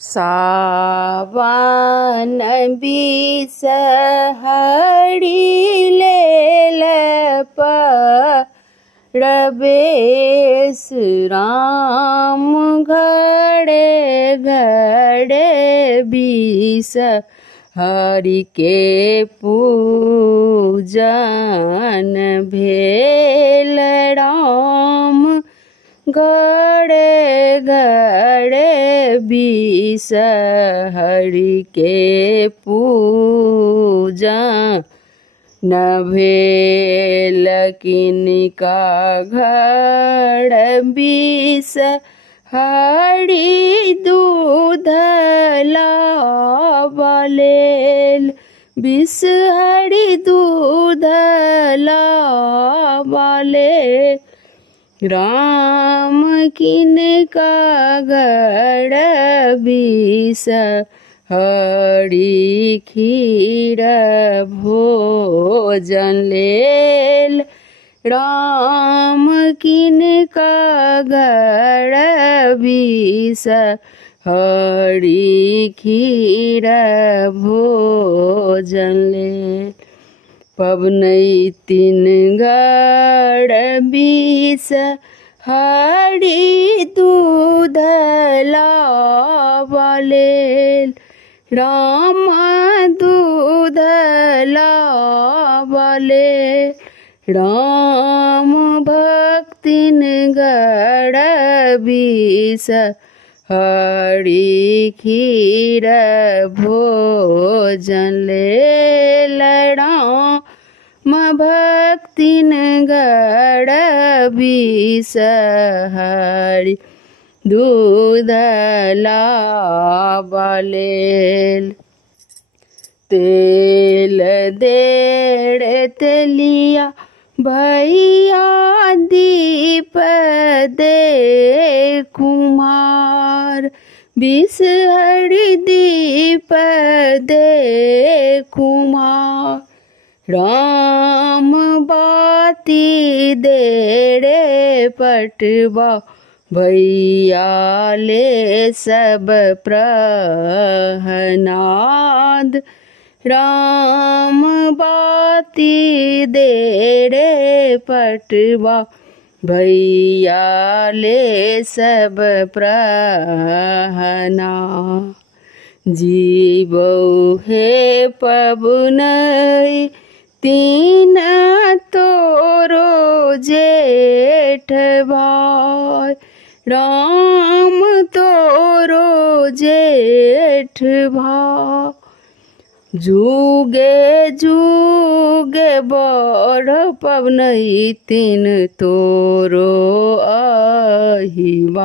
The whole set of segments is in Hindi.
सावन बिसहरि लेल परबेस राम घड़े घड़े बिसहरि के पूजन भेल राम घड़े घड़े बिसहरि के पूजन न भेल किनका घर बिसहरि दूध लाबऽ लेल बिसहरि दूध लाबऽ लेल राम किनका घर बिसहरि खीर भोजन लेल राम किनका घर बिसहरि खीर भोजन लेल पबनैतिन घर बिसहरि दूध लाबऽ लेल राम दूध लाबऽ लेल राम भक्तिन घर बिसहरि खीर भोजन लेल राम भक्तिन घर बिसहरि दूध लाबऽ लेल तेल देड़ तेलिया भैया दीप दे कुम्हार बिसहरि दीप दे कुम्हार राम बाती देड़े पटवा भैया ले सब प्रहनाद राम बाती देड़े पटवा भैया ले सब प्रहनाद जीवौ हे पबुनै तीन तोरो जेठ भाई राम तोरो जेठ भाई जुगे जुगे बड़ पबनैतिन तोरो आशीर्वाद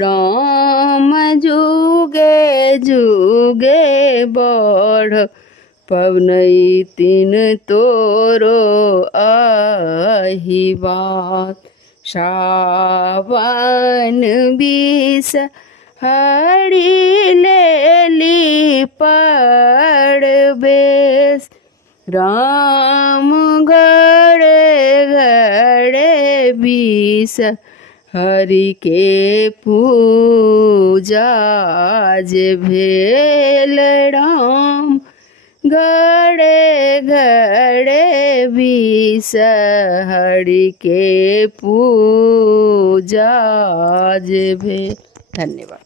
राम जुगे जुगे बड़ पबनैतिन तोरो आशीर्वाद सावन बिसहरि लेली परबेस राम घड़े घड़े बिसहरि के पूजा जे भेल राम घड़े घड़े बिसहरि के पूजा जे भेल। धन्यवाद।